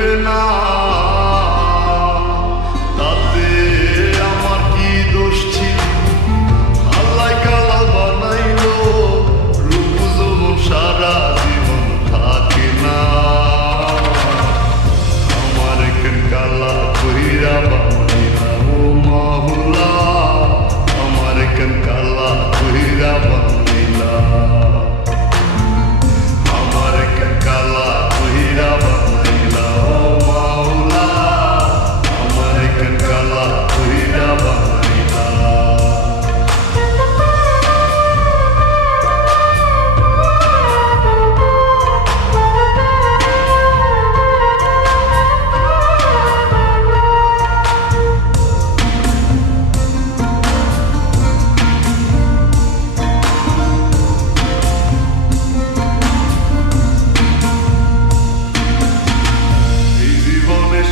হইবে না, তাতে আমার কি দোষ ছিল? আল্লাহ কালা বানাইলো, রূপ যৌবন সারা জীবন থাকে না। আমার কেন কালা কইরা বানাইলা ও মাওলা, আমার কেন কালা কইরা বানাইলা, আমার কেন কালা কইরা বানাইলা ও মাওলা, আমার কেন কালা কইরা বানাইলা।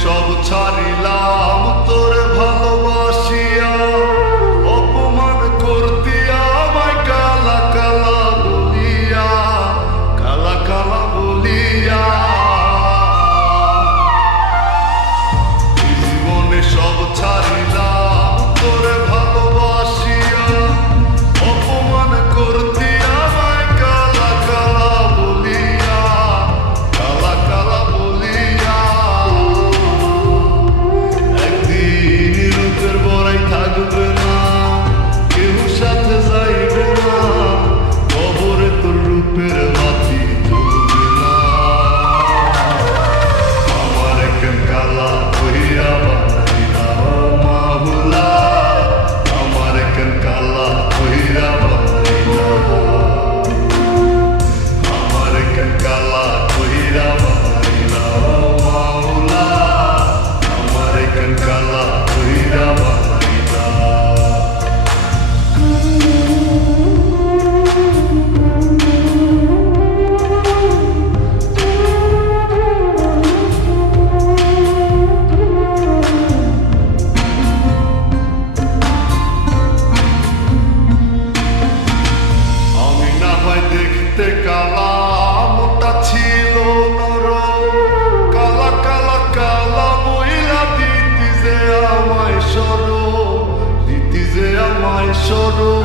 সব ছাড়িলাম তোরে ভালোবাসিয়া, অপমান করতিয়া আমায় কালা কালা বলিয়া, কালা কালা বলিয়া। জীবনে সব ছাড়িলাম তোরে ভালোবাসিয়া, অপমান করতিয়া আমায় কালা কালা বলিয়া, কালা কালা বলিয়া। থাকবে না কেউ সাথে যাইবে না, কবরে তোর রূপের বাতি জ্বলবে না। আমার কেন কালা কইরা বানাইলা ও মাওলা, আমার কেন কালা কইরা বানাইলা, আমার কেন কালা কইরা বানাইলা ও মাওলা, আমার কেন কালা কইরা বানাইলা। দেখতে কালা মোটা ছিল নরম, কালা কালা কালা বইলা দিতি যে আমায় সরম, দিতি যে আমায় সরম।